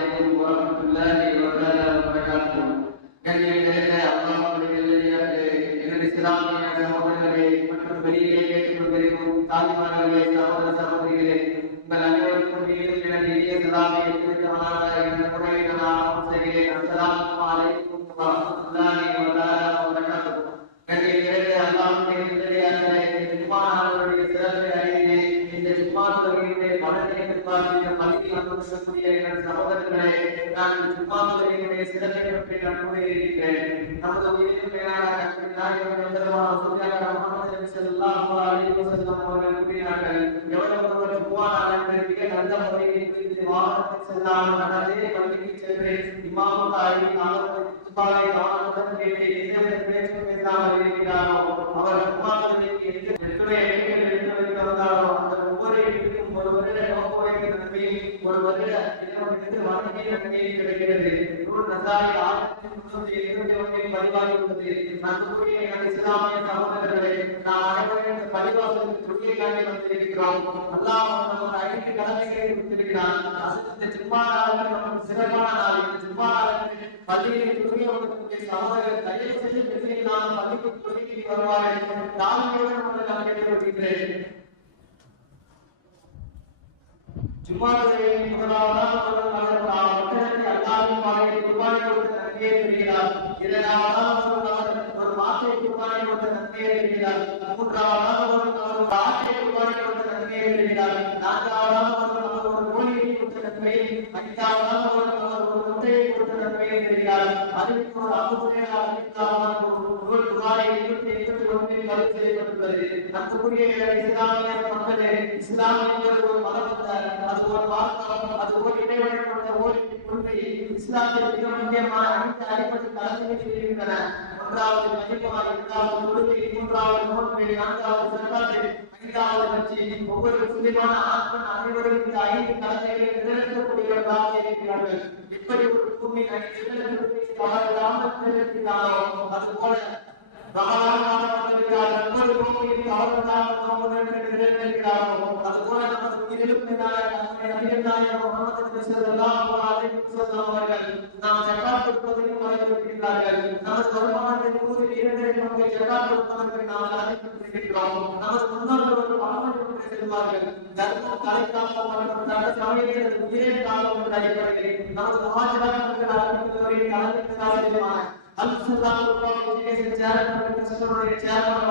அலைக்கும் வரமத்துல்லாஹி வபரகாத்துஹு வபரகாத்துஹு கண்ணியத்திலே அல்லாஹ் அவர்களிலே எனது இஸ்லாமிய சகோதரர்களே மற்றும் வெளியிலே வந்தாரோ அந்த ஒவ்வொரு இடத்திற்கும் ஒரு வருட ஒரு வருட கிடைக்கிறது நூல் நசாரி ஆயிரத்தி முன்னூத்தி இருபத்தி ஒன்றில் இஸ்லாமிய சகோதரர்களே நாம் அனைவரும் துணியை காட்டி வந்திருக்கிறோம் அல்லாஹ் நமக்கு ஐந்து கடமைகளை கொடுத்திருக்கிறான். இந்த நாளுக்கு நமக்கு சிறப்பான நாள். இந்த நாளுக்கு பள்ளியை தயவு செய்து பள்ளிக்கு துணிக்கு வருவார்கள் தாழ்மையோடு நான் கேட்டுக்கொள்கிறேன் முதலாவதாக மக்களுக்கு அல்லாஹ்வின் பாதையில் குர்பானி கொடுத்த நன்மையை பெறுகிறார் இரண்டாவதாக ஒரு மாட்டை குர்பானி கொடுத்த நன்மையை பெறுகிறார் மூன்றாவதாக ஒரு ஆட்டை குர்பானி கொடுத்த நன்மையை பெறுகிறார் நான்காவதாக அவர் ஒரு கொடுத்த நன்மையை ஐந்தாவதாக ஒரு கொடுத்த நன்மையை பெறுகிறார் அதற்கு ஒரு மக்களே இஸ்லாமியர்கள் ஒரு மதம் அது ஒரு வார்த்தை அது ஒரு இடைவெளிப்பட்ட ஒரு கொள்கை இஸ்லாமில் மிக முக்கியமான அனைத்து அடிப்படை தளங்களில் இருக்கின்றன ஒன்றாவது மதிப்பமாக இரண்டாவது கொள்கை மூன்றாவது நான்காவது ஐந்தாவது கட்சி ஒவ்வொரு முஸ்லிமான ஆண்கள் அனைவரும் இந்த ஐந்து நிறைவேற்றக்கூடியவர்களாக இருக்கிறார்கள். ஒரு பூமி அவர்கள் அதுபோல ரமலான் மாதம் வந்திருக்கிறார் ஒவ்வொரு நோக்கிலும்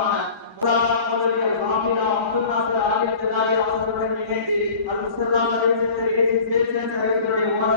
அவர்கள் தான் நோன்பு நிறைவேற்றிருக்கிறாரோ அதுபோல நமது உயிரிலும் மேலான நம்முடைய நபிகள் நாயகம் முகமது நபி ஸல்லல்லாஹு அலைஹி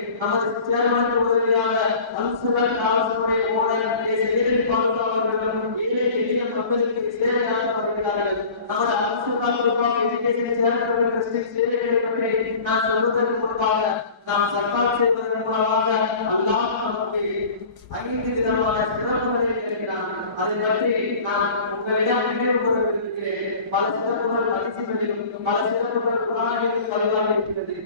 நமது சேர்மன் உதவியாக அல்சுகர் அரசுடைய மக்களுக்கு சேவையாக வருகிறார்கள். நமது அரசுக்கு சேர்ந்த சேவைகளை பற்றி நான் சொல்வதற்கு முன்பாக நாம் சர்க்கார் செய்வதன் மூலமாக அல்லாஹ் நமக்கு ஐந்து விதமான சிறப்புகளை இருக்கிறான் அதை பற்றி நான் உங்களிடம் விரும்புகிறேன். பல சிறப்புகள் அதிசயங்களிலும் பல சிறப்புகள் புராணிலும் இருக்கிறது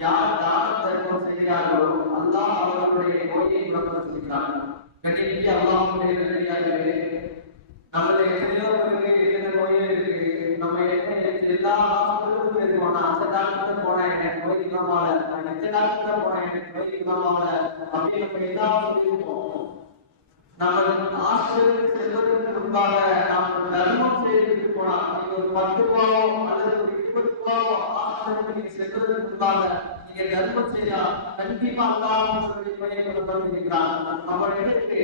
யார் தான தர்மம் செய்கிறார்களோ அல்லாஹ் அவர்களுடைய நோயை குணப்படுத்துகிறான் கண்டிப்பாக அல்லாஹுடைய நல்லடியார்களே நம்மள எத்தனையோ பேருக்கு எத்தனை நோய்கள் இருக்கு. நம்ம எத்தனை எல்லா ஹாஸ்பிட்டலுக்கும் போயிருக்கோம் அந்த டாக்டர் போனேன் எனக்கு நோய் குணமால நான் எந்த டாக்டர் போனேன் எனக்கு நோய் குணமால அப்படின்னு நம்ம எல்லா சொல்லியிருப்போம் நம்ம ஹாஸ்பிட்டலுக்கு செல்வதற்கு முன்பாக நாம் தர்மம் செய்து போனா நீங்க ஒரு பத்து ரூபாவோ அல்லது ஒரு இருபது ரூபாவோ ஹாஸ்பிட்டலுக்கு செல்வதற்கு முன்பாக நீங்க தர்மம் செய்யா கண்டிப்பா அல்லாஹ் சொல்லி பயன்படுத்திருக்கிறான் அவன் எடுத்து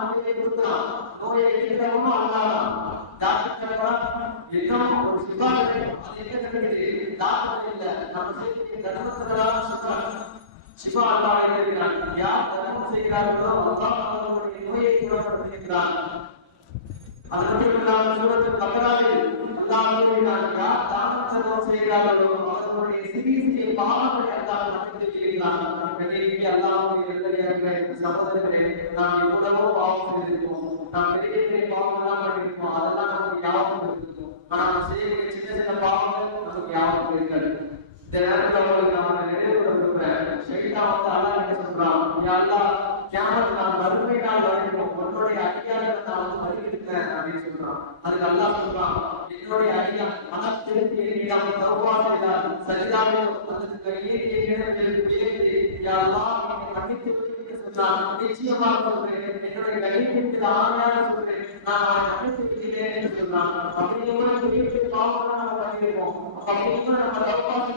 நோயை கொடுக்கிறான் நோயை அல்லாஹ் இன்னும் ஒரு சுகாதார டாக்டர் இல்ல நம்ம சிவா அல்லாஹ் எழுதுகிறான் யார் தர்மம் செய்கிறார்களோ அல்லாஹ் அவர்களுடைய நோயை குணப்படுத்துகிறான் அது மட்டும் இல்லாமல் சூரத்தில் அல்லாஹ் கூறினான் யார் பாவங்கள் செய்கிறார்களோ அவர்களுடைய சிறிய சிறிய பாவங்களை அல்லாஹ் மன்னித்து செய்கிறான் நம் வெளியே பாவம் செய்திருக்கோம் நாம் அதெல்லாம் நமக்கு ஞாபகம் இருக்கும் ஆனால் செய்யக்கூடிய சின்ன சின்ன பாவங்கள் நமக்கு ஞாபகம் இருக்காது இந்த நேரத்தில் ನಾವು ತರುವಾದ சரியான நிச்சயமாக சொல்றேன் நான் நடத்திருக்கிறேன் என்று சொன்னான் அப்படின்னா வீட்டுக்கு பாவம் நம்ம பண்ணிருக்கோம் அப்படின்னா நம்ம தப்பாசி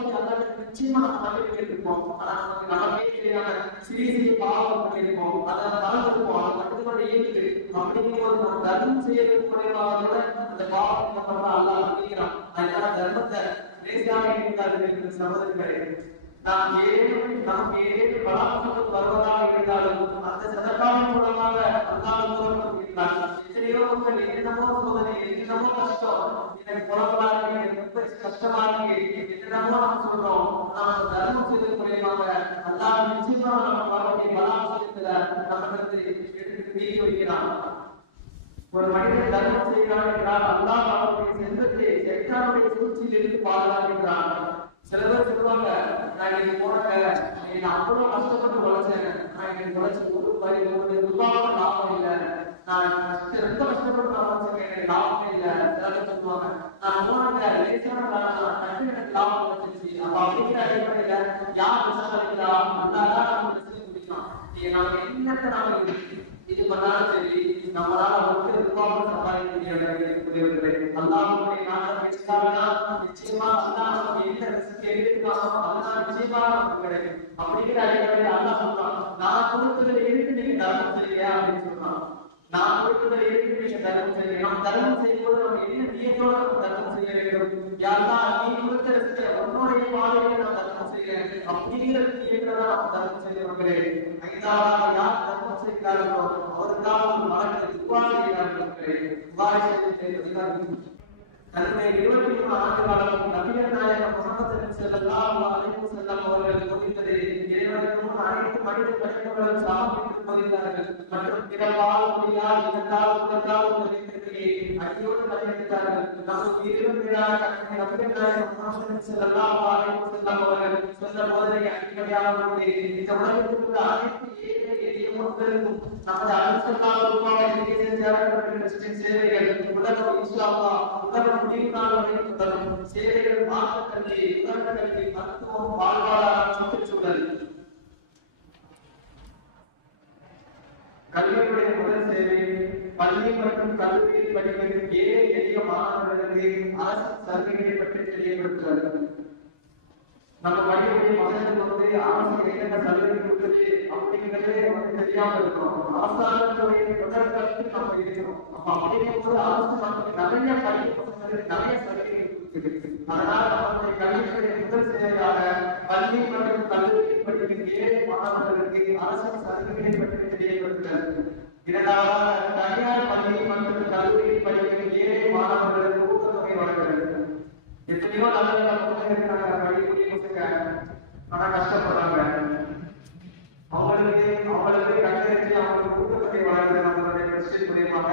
பாவம் பண்ணிருக்கோம் அதை மறந்துருக்கோம் அதை மட்டும் இயக்கிட்டு அப்படிங்கும் போது நம்ம தர்மம் செய்யக்கூடிய அந்த பாவம் நம்ம அல்லாஹ் மன்னிக்கிறான் அதனால தர்மத்தை லேசாக இருந்தார்கள் சகோதரர்களே நாம் ஏழு நமக்கு ஏழு பராமரிப்பு வருவதாக இருந்தாலும் அந்த சதம் ஒரு மனிதன் தர்மம் செய்கிறான் என்றால் அல்லாஹ் அவருடைய செல்வத்தை செட்டாருடைய சூழ்ச்சியில் இருந்து பாதுகாக்கிறான் சில பேர் சொல்லுவாங்க நான் இன்னைக்கு போனங்க நான் அவ்வளவு கஷ்டப்பட்டு உழைச்சேன். நான் இன்னைக்கு உழைச்சி ஒரு பரி ஒரு ரூபாவோட லாபம் இல்ல. நான் கஷ்ட- ரொம்ப கஷ்டப்பட்டு நான் உழைச்சேன் எனக்கு லாபம் இல்ல. சில பேர் சொல்லுவாங்க நான் போனங்க லேசான லாபம் டக்கு எனக்கு லாபம் கிடைச்சிருச்சு அப்ப அப்படிங்கிற அடிப்படையில யார் கஷ்டப்படுகிறா அல்லாதான் நம்ம பிரச்சனை குடிக்கலாம் நீங்க நாம என்னத்தை நாம இது பண்ணாலும் சரி நம்மளால வந்து ரூபாவும் சம்பாதிக்க முடியவில்லை அல்லாஹ்வுடைய நாட்டம் வச்சாங்கன்னா நிச்சயமா அல்லாஹ் நமக்கு எந்த ரிஸ்க் எடுத்துக்காமோ அதெல்லாம் நிச்சயமா நமக்கு கிடைக்கும். அப்படிங்கிற அடிப்படையில் அல்லாஹ் சொல்றான் நான் கொடுத்ததுல இருக்கு நீங்க தர்மம் செய்யுங்க அப்படின்னு சொல்றான். நான் கொடுத்ததுல இருக்கு நீங்க தர்மம் செய்யுங்க. நாம் தர்மம் செய்யும் போது நம்ம என்ன நியத்தோட நம்ம தர்மம் செய்ய வேண்டும்? யாரா நீ கொடுத்த ரிஸ்க் உன்னுடைய பாதையில நான் தர்மம் செய்கிறேன் அப்படிங்கிற நியத்துல தான் நம்ம தர்மம் செய்கிறோம் ஐந்தாவது யார் தர்மம் செய்கிறார்களோ அவருக்காக ஒரு மலர்களை துப்பாக்கி செய்கிறார்கள் தன்னுடைய இருபத்தி மூணு ஆண்டு காலம் நபிகள் நாயகம் முகமது நபி ஸல்லல்லாஹு அலைஹி அவர்கள் போதித்தது இறைவனுக்கு அனைத்து மனித படைப்புகளும் சமர்ப்பித்து போதித்தார்கள் மற்றும் பிறப்பால் முடியால் இதற்கால் உலகால் உலகத்திற்கு அடியோடு பதிலளித்தார்கள் நமக்கு இருபது பேராக கட்டணை நபிகள் அவர்கள் போதனை அடிப்படையாக கொண்டு இந்த உலகத்தில் உள்ள அனைத்து எளிய மக்களுக்கும் நமது சேவைகள் உலகம் உலகம் முடிவு நாள் வரை தொடரும் சேவைகள் உலக கல்வி மருத்துவம் வாழ்வாதாரம் சுற்றுச்சூழல் கல்வியுடைய முதல் சேவை பள்ளி மற்றும் கல்லூரி படிக்கும் ஏழை எளிய மாணவர்களுக்கு அரசு சலுகைகளை பற்றி தெரியப்படுத்துவது நம்ம படிக்கக்கூடிய மக்களுக்கு வந்து அரசு என்னென்ன சலுகை கொடுக்குது அப்படிங்கிறதே வந்து தெரியாம இருக்கிறோம். அரசாங்கத்துடைய முதல் கருத்து நம்ம இருக்கிறோம் அப்ப அப்படிங்கும்போது அரசு நமக்கு நிறைய படிப்பு நிறைய சலுகை கொடுக்குது. அதனால நம்முடைய கல்வித்துறை முதல் செயலாக பள்ளி மற்றும் கல்லூரி படிப்பின் ஏழை மாணவர்களுக்கு அரசு சலுகைகளை பற்றி தெரியப்படுத்துகிறது. இரண்டாவதாக தனியார் பள்ளி மற்றும் கல்லூரியில் படிக்கும் ஏழை மாணவர்களுக்கு ஊக்கத்தொகை வழங்குகிறது. எத்தனையோ நல்ல நல்ல புத்தகம் இருக்காங்க படிக்கக்கூடிய பசங்க ஆனா கஷ்டப்படுறாங்க. அவங்களுக்கு அவங்களுக்கு கட்டணத்தில் அவங்களுக்கு ஊக்கத்தொகை வழங்குற நம்மளுடைய பிரச்சனை மூலியமாக.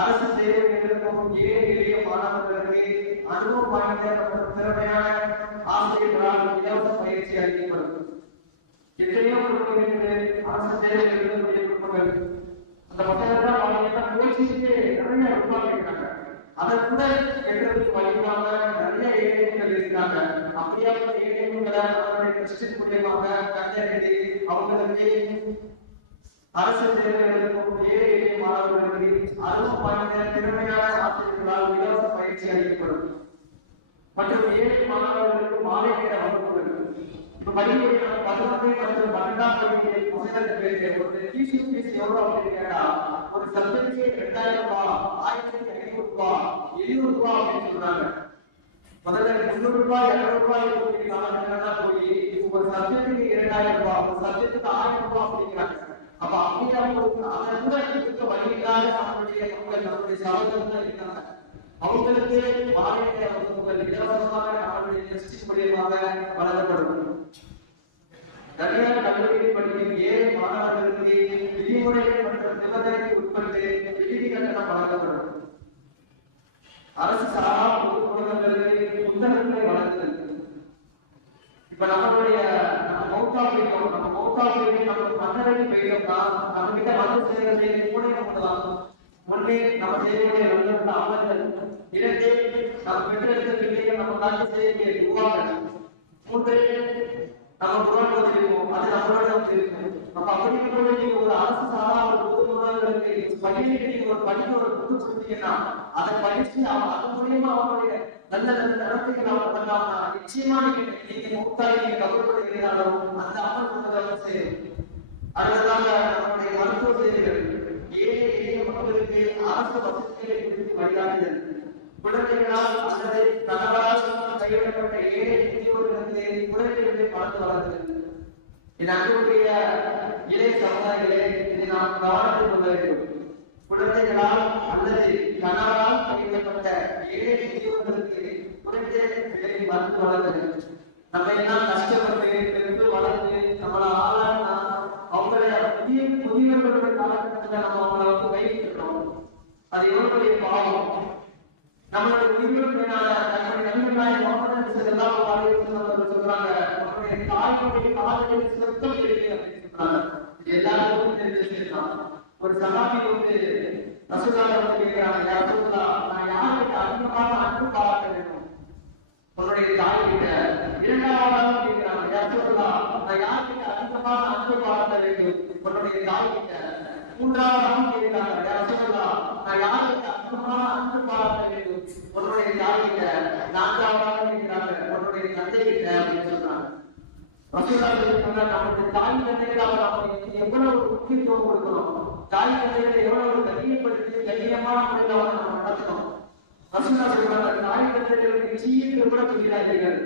அரசு சேவைகளுக்கும் ஏழை எளிய மாணவர்களுக்கு அனுபவம் வாய்ந்த மற்றும் திறமையான ஆசிரியர்களால் இலவச பயிற்சி அளிக்கப்படும். எத்தனையோ குடும்பங்களுக்கு அரசு சேவைகளுக்கு பெரிய குடும்பங்கள் அந்த மக்கள் நிறைய உருவாக்கிருக்காங்க அதை கூட எங்களுக்கு வழிவாங்க நிறைய ஏழைகள் இருக்காங்க அப்படியாப்பட்ட ஏழைகளை அவருடைய கிறிஸ்டின் மூலியமாக கண்டறிந்து அவங்களுக்கு அரசு தேவைகளுக்கும் ஏழை மாணவர்களுக்கு அருவம் வாய்ந்த திறமையான ஆசிரியர்களால் இலவச பயிற்சி அளிக்கப்படும் மற்றும் ஏழை மாணவர்களுக்கு மாலை நேர வகுப்புகள். இப்ப படிக்கக்கூடிய பதினொன்று மற்றும் பன்னெண்டாம் ஒரு டியூஷன் ஃபீஸ் எவ்வளவு அப்படின்னு கேட்டா ஒரு ரெண்டாயிரம் ரூபாய் ஆயிரத்தி ஐநூறு ரூபாய் எழுநூறு ரூபாய் அப்படின்னு சொல்றாங்க முதல்ல முந்நூறு ரூபாய் இருநூறு ரூபாய் இருக்கக்கூடிய காலகட்டங்கள்லாம் போய் ஒரு சப்ஜெக்ட்டுக்கு இரண்டாயிரம் ரூபாய் ஒரு சப்ஜெக்ட்டுக்கு ஆயிரம் ரூபாய் அப்படிங்கிறாங்க அப்ப அப்படியா அதை கூட இருக்க வழி இல்லாத நம்மளுடைய மக்கள் நம்மளுடைய சகோதரர்கள் இருக்காங்க அவங்களுக்கு இலவசமாக நம்மளுடைய டெஸ்டின் மூலியமாக வழங்கப்படும். தனியார் கல்லூரியில் படிக்கும் ஏழை மாணவர்களுக்கு விதிமுறைகள் மற்றும் நிபந்தனைக்கு உட்பட்டு விடுதி கட்டணம் வழங்கப்படும். அரசு சாரா பொது புத்தகங்களை வழங்குதல். இப்ப நம்மளுடைய நம்ம மௌத்தா போயிட்டோம் நம்ம மௌத்தா போயிட்டு நம்ம மன்னரடி போயிட்டோம்னா நம்ம கிட்ட வந்து செய்யறது கூட நம்ம செய்யக்கூடிய நல்ல அமல்கள் இரண்டு நம்ம பெற்றெடுத்த பிள்ளைகள் நம்ம நாட்டு செய்யக்கூடிய துவாக்கள் மூன்று நம்ம குரான் ஓதிருக்கோம் அது நம்மளோட வந்து இருக்கும் அப்ப அப்படி இருக்கும்போது நீங்க ஒரு அரசு சாதாரண பொது மாணவர்களுக்கு பள்ளியில நீங்க ஒரு பள்ளி ஒரு புது கொடுத்தீங்கன்னா அதை படிச்சு அவன் அது மூலியமா அவனுடைய நல்ல நல்ல நடத்தைகள் அவன் பண்ணாமனா நிச்சயமா நீங்க நீங்க முக்தாய் நீங்க கவலைப்படுகிறீர்களோ அந்த அமல் கொண்டதை சரி அடுத்ததாக நம்முடைய மருத்துவ செய்திகள் ஏழை எளிய மக்களுக்கு அரசு வசதிகளை குறித்து வழிகாட்டுதல் குழந்தைகளால் அல்லது கணவரால் கைவிடப்பட்ட ஏழை முதியோர்களுக்கு குழந்தைகளை வளர்த்து வளர்த்தல் என் அன்புடைய இளைய சமுதாயங்களே இதை நாம் கவனத்தில் கொள்ள வேண்டும். குழந்தைகளால் அல்லது கணவரால் கைவிடப்பட்ட ஏழை முதியோர்களுக்கு குழந்தைகளை வளர்த்து வளர்த்தல் நம்ம எல்லாம் கஷ்டப்பட்டு பெற்று வளர்த்து நம்மளை ஆளானா அவங்கள புதிய புதியவர்களுடைய காலகட்டத்துல நம்ம அவங்கள வந்து கைவிட்டுறோம் அது எவ்வளவு பாவம். நம்மளுடைய உயிர்கள் நம்முடைய நன்மையாய் முகமது ஸல்லல்லாஹு அவர்கள் சொல்றாங்க நம்முடைய தாய்களுடைய காலத்தில் சொத்தம் அப்படின்னு சொல்றாங்க. எல்லாருக்கும் தெரிஞ்ச விஷயம் ஒரு சகாபி வந்து ரசூலுல்லாஹ் வந்து கேட்கிறாங்க நான் யாருக்கு அதிகமாக அன்பு பாராட்ட வேண்டும்? உன்னுடைய தாய் கிட்ட இரண்டாவதாக கேட்கிறாங்க யா நான் யாருக்கு அதிகமாக அன்பு பாராட்ட வேண்டும்? உன்னுடைய தாய் கிட்ட மூன்றாவதாக கேட்கிறாங்க நான் யாருக்கு அதிகமாக அன்பு பாராட்ட வேண்டும்? உன்னுடைய தாய் கிட்ட நான்காவதாக கேட்கிறாங்க உன்னுடைய தந்தை கிட்ட அப்படின்னு சொல்றாங்க. ரசூலுல்லாஹ் சொன்னாங்க நம்முடைய தாய் தந்தைகளாக எவ்வளவு முக்கியத்துவம் கொடுக்கணும்? தாய் தந்தைகளை எவ்வளவு கண்ணியப்படுத்தி கண்ணியமான முறையில் அவரை நம்ம நடத்தணும்? ரசூலா சொல்றாங்க தாய் தந்தைகளுக்கு சீட்டு கூட சொல்கிறார்கள்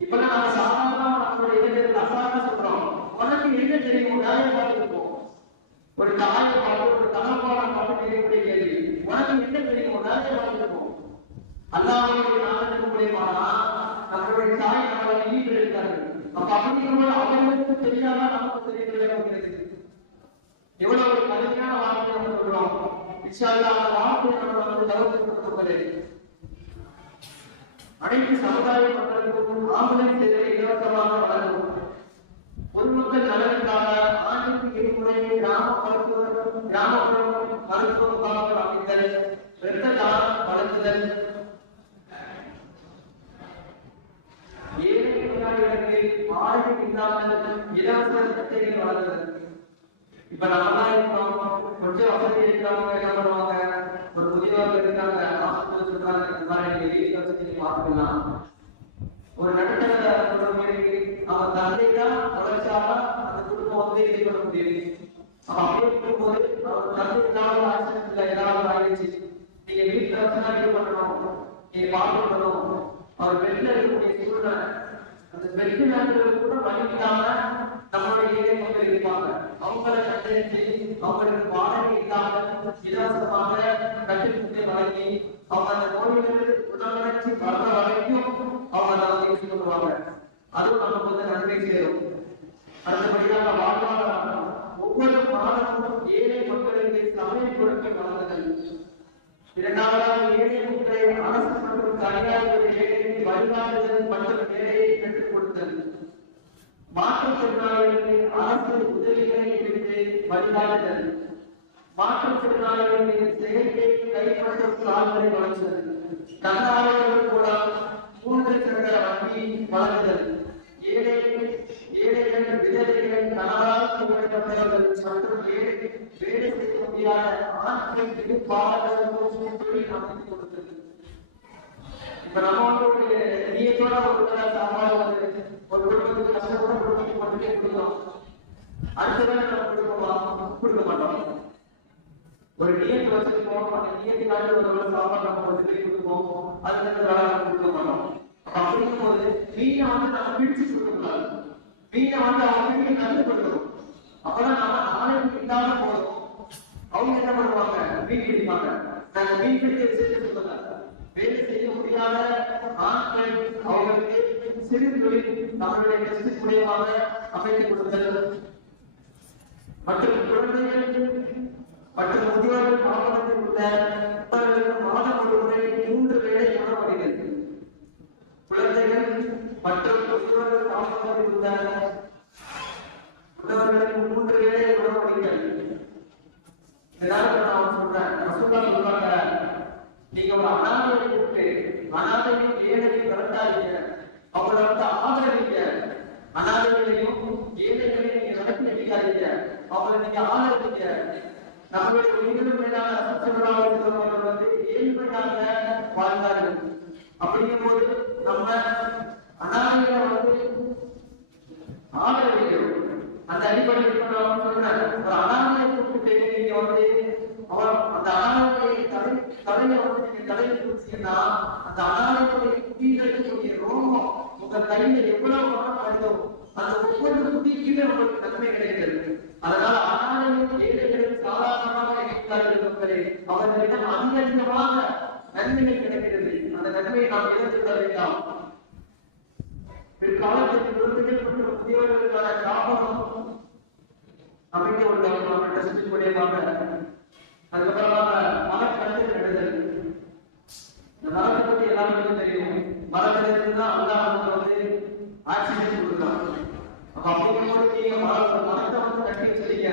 இப்பெல்லாம் நம்ம சாதாரணமா நம்மளுடைய இளைஞர்கள் அசாதாரண சொல்றோம். உனக்கு என்ன தெரியும்? நிறைய இருக்கும். ஒரு தாயை பார்த்து ஒரு தகப்பான பார்த்து கேட்கக்கூடிய கேள்வி உனக்கு என்ன தெரியும்? நிறைய பார்த்துருக்கோம் அல்லாவுடைய நாமத்தின் மூலியமானா நம்மளுடைய தாய் நம்மளை ஈடு இருக்கார்கள். அப்ப அப்படிங்கும்போது அவர்களுக்கு தெரியாம நமக்கு தெரிகிறது எவ்வளவு ஒரு கடுமையான வார்த்தை நம்ம சொல்றோம். இன்ஷா அல்லாஹ் நம்ம வந்து தவிர்த்து அனைத்து சமுதாய மக்களுக்கும் ஆம்புலன்ஸ் சேவை இலவசமாக வழங்கும் பொதுமக்கள் நலனுக்காக ஆண்டுக்கு இருமுறை கிராம மருத்துவ கிராமப்புற மருத்துவ முகாம்கள் அமைத்தல் இரத்த தானம் வழங்குதல் ஏழை நோயாளிகளுக்கு வாடகை இல்லாமல் இலவச சட்டைகள் வழங்குதல் இப்ப நம்மலாம் இருக்கோம் கொஞ்சம் வசதி இருக்கிறவங்க என்ன பண்ணுவாங்க ஒரு முதியவர்கள் இருக்காங்க ஹாஸ்பிட்டல் சொல்றாங்க இந்த மாதிரி நீங்க வீட்டுல வச்சு நீங்க பாத்துக்கலாம் ஒரு நடுத்தர குடும்பங்களுக்கு அவன் தந்தை தான் உழைச்சாலும் அந்த குடும்பம் வந்து இது பண்ண முடியும் அப்ப அப்படி இருக்கும்போது அவர் தந்தை ஏதாவது ஆக்சிடென்ட்ல ஏதாவது ஆயிடுச்சு நீங்க வீட்டுல வச்சு தான் இது பண்ணணும் நீங்க பார்த்துக்கணும் அவர் பெட்ல இருக்கக்கூடிய சூழ்நிலை அந்த பெரிய நேரத்தில் கூட வழி நம்மளுடைய ஏழை இருப்பாங்க. அவங்கள கண்டறிஞ்சு அவங்களுக்கு வாடகை இல்லாமல் இலவசமாக கட்டிடத்தை வழங்கி அவங்க அந்த நோய்கள் உடலமைச்சு வர்ற வரைக்கும் அவங்க அதை வந்து யூஸ் பண்ணுவாங்க அதுவும் நமக்கு வந்து நன்மை சேரும் அடுத்தபடியாக வாழ்வாதாரம். ஒவ்வொரு மாதமும் ஏழை மக்களுக்கு சமய பொருட்கள் வழங்குதல். இரண்டாவதாக ஏழை மக்களை அரசு மற்றும் தனியார் ஏழைக்கு வழிகாட்டுதல் மற்றும் வேலையை பெற்றுக் கொடுத்தல் மாற்றுத்திறனாளிகளுக்கு அரசு உதவிகளை எடுத்து வழிகாட்டுதல். மாற்றுத்திறனாளிகளின் செயற்கை கைப்பற்றும் கால்களை வழங்குதல். கண்ணாளர்கள் கூட கூடுதல் சக்கர வண்டி வழங்குதல். ஏழைகள் ஏழைகள் விதவைகள் கணவரால் கைவிடப்பட்டவர்கள் மற்றும் ஏழை வேலை செய்ய முடியாத ஆண்கள் பாடல்களுக்கும் தொழில் அமைத்து கொடுத்தது. இப்ப நம்ம வந்து ஒரு நீயத்தோட ஒரு வேளை சாப்பாடு வந்து ஒரு குடும்பத்துக்கு கஷ்டப்பட குடும்பத்துக்கு மட்டுமே கொடுக்கிறோம் அடுத்த நம்ம குடும்பம் கொடுக்க மாட்டோம் ஒரு நியத்து வச்சிருக்கோம் அந்த நியத்துக்காக ஒரு வேளை சாப்பாடு நம்ம ஒரு சொல்லி கொடுப்போம் அதுல இருந்து வேலை கொடுக்க மாட்டோம் அப்ப அப்படிங்கும் போது மீனை வந்து நம்ம பிடிச்சு கொடுக்கக்கூடாது மீனை வந்து அவங்க மீன் கண்டு கொடுக்கணும் அப்பதான் நம்ம ஆணையம் இல்லாத போதும் அவங்க என்ன பண்ணுவாங்க மீன் பிடிப்பாங்க நாங்க மீன் பிடிக்க விஷயத்தை சொல்லலாம் வேலை செய்ய முடியாத ஆண்கள் அவர்களுக்கு சிறு தொழில் தங்களுடைய டெஸ்ட் மூலியமாக அமைத்துக் கொடுத்தல் மற்றும் குழந்தைகள் மற்றும் முதியோர்கள் பாவனத்தில் உள்ள மாதம் ஒரு முறை மூன்று வேளை உணவளிகள் குழந்தைகள் மற்றும் முதியோர்கள் பாவனத்தில் உள்ள உள்ளவர்களுக்கு மூன்று வேளை உணவளிகள் இதனால நான் சொல்றேன். சொல்றாங்க நீங்க ஒரு அனாதையை கூப்பிட்டு அனாதையின் ஏழையை வளர்த்தாதீங்க அவங்களை வந்து ஆதரவீங்க அனாதைகளையும் ஏழைகளையும் நீங்க நடத்தி வைக்காதீங்க. அவங்களை நீங்க ஆதரவீங்க நம்மளுடைய உயிரிழப்பு மேலான சத்தியபுராமர்கள் வந்து ஏழ்மையாக வாழ்ந்தார்கள். அப்படிங்கும் போது நம்ம அனாதைகளை வந்து ஆதரவீங்க அந்த அடிப்படையில் சொல்றாங்க ஒரு அனாதையை கூப்பிட்டு நீங்க வந்து அவன் அந்த அனாதையை தடை தடையை வந்து நீங்க தடையை கொடுத்தீங்கன்னா அந்த அனாதையுடைய குட்டிகளுடைய ரோமம் உங்க கையில எவ்வளவு பணம் வருதோ அந்த ஒவ்வொரு குட்டிக்குமே உங்களுக்கு நன்மை கிடைக்கிறது. அதனால அனாதையும் ஏழைகளும் சாதாரணமாக இருக்கிறார்கள் மக்களே அவர்களிடம் அதிகமாக நன்மைகள் கிடைக்கிறது. அந்த நன்மையை நாம் இழந்து வேண்டாம். பிற்காலத்தில் விருதுகள் மற்றும் முதியவர்களுக்கான காப்பகம் அமைக்க உள்ள நம்ம அதுக்கப்புறமா மூலியமாக அதுக்கப்புறமாக மரக்கடத்தல் நடுதல் இந்த மரத்தை பத்தி எல்லாருக்கும் தெரியும்? மரக்கடத்தல் தான் அல்லாஹ் நமக்கு வந்து ஆக்சிஜன் கொடுக்கலாம் அப்ப அப்படிங்கும்போது நீங்க மரம் மரத்தை வந்து கட்டி வச்சிருக்க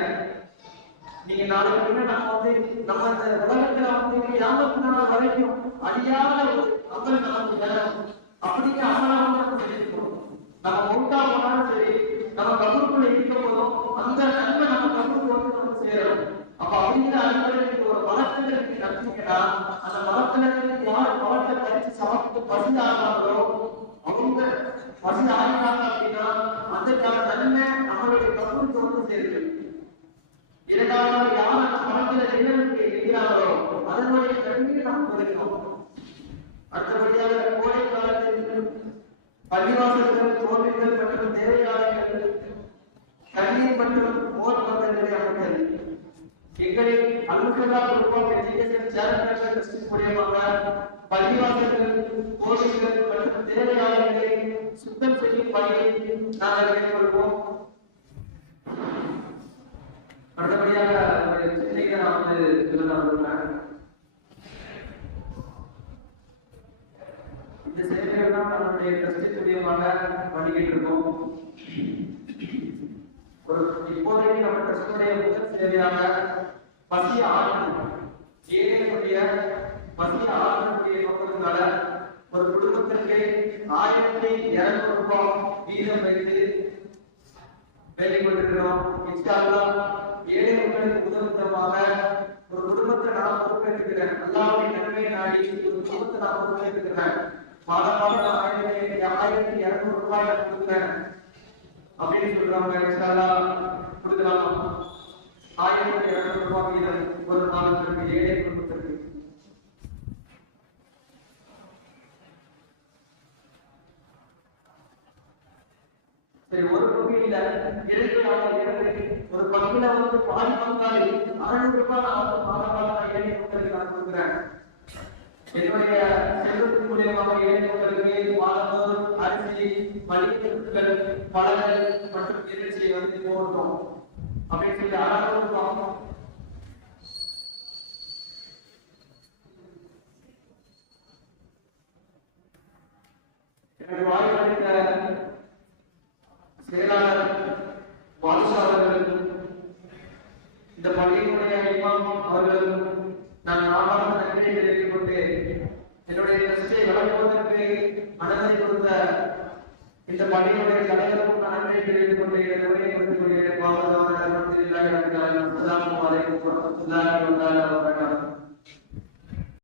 நீங்க நாளைக்கு நம்ம வந்து நம்ம இந்த உலகத்துல வந்து யாமத்து நாள் வரைக்கும் அழியாத ஒரு அமல் நமக்கு வேணும் அப்படிங்கிற அமலாக நம்ம செஞ்சுக்கணும் நம்ம மௌத்தா போனாலும் சரி நம்ம கபூருக்குள்ள இருக்கும் போதும் அந்த நன்மை நம்ம கபூருக்கு வந்து நம்ம சேரணும். அப்ப அவங்க அடிப்படையில் ஒரு மரத்துல நீங்க நட்டீங்கன்னா அந்த மரத்துல இருந்து யார் பழத்தை பறிச்சு சாப்பிட்டு பசி ஆகிறாங்களோ அவங்க பசி ஆகிறாங்க அப்படின்னா அதற்கான நன்மை நம்மளுடைய கபருக்கு தொடர்ந்து சேருது இதற்காக யார் அந்த மரத்துல நிழலுக்கு இருக்கிறார்களோ அதனுடைய கல்வியை நாம் கொடுக்கிறோம் அடுத்தபடியாக கோடை காலத்தில் பள்ளிவாசல்கள் கோவில்கள் மற்றும் தேவையாளர்கள் கல்வி மற்றும் போர் பந்தங்களை அமைத்தல் எங்களின் அலுவலா குடும்பம் எஜுகேஷன் சேரிட்டபிள் ட்ரஸ்ட் மூலியமாக பள்ளிவாசல்கள் கோயில்கள் மற்றும் தேவையாளர்களை சுத்தம் செய்யும் பணியை நாங்கள் மேற்கொள்வோம் அடுத்தபடியாக சென்னைக்கு நான் வந்து சொல்லலாம் விரும்புகிறேன். இந்த சேவைகள் தான் நம்மளுடைய ட்ரஸ்ட் மூலியமாக பண்ணிக்கிட்டு இருக்கோம் ஒரு இப்போதைக்கு நம்ம ட்ரஸ்டுடைய முதல் சேவையாக பசிய ஆற்றல். ஏழைகளுடைய பசிய ஆற்றக்கூடிய நோக்கத்தினால ஒரு குடும்பத்திற்கு ஆயிரத்தி இருநூறு ரூபாய் வீதம் வைத்து வேலை கொண்டிருக்கிறோம். இன்ஷால்லா ஏழை மக்களுக்கு உதவும் விதமாக ஒரு குடும்பத்தை நான் பொறுப்பேற்றுக்கிறேன் அல்லாவுடைய நன்மை நாடி ஒரு குடும்பத்தை நான் பொறுப்பேற்றுக்கிறேன் பல பல நான் ஆயிரத்தி ஆயிரத்தி இருநூறு ரூபாய் நான் கொடுக்குறேன். அப்படின்னு சொல்றாங்க. இன்ஷால்லா கொடுக்கலாம் ஆயிரத்தி இருநூறு ரூபாய் வீதம் ஒரு நாளுக்கு ஏழை குடும்பத்திற்கு. சரி ஒரு பகுதியில இரண்டு அவங்க இரண்டு ஒரு பங்குல வந்து பாதி பங்காளி அறுநூறு ரூபாய் நான் வந்து மாதம் ஏழை மக்களுக்கு நான் கொடுக்குறேன். என்னுடைய செல்வத்தின் மூலியமாக ஏழை மக்களுக்கு மாதந்தோறும் அரிசி மளிகை பொருட்கள் பழங்கள் மற்றும் இறைச்சியை வந்து போடுறோம் அப்படின்னு சொல்லி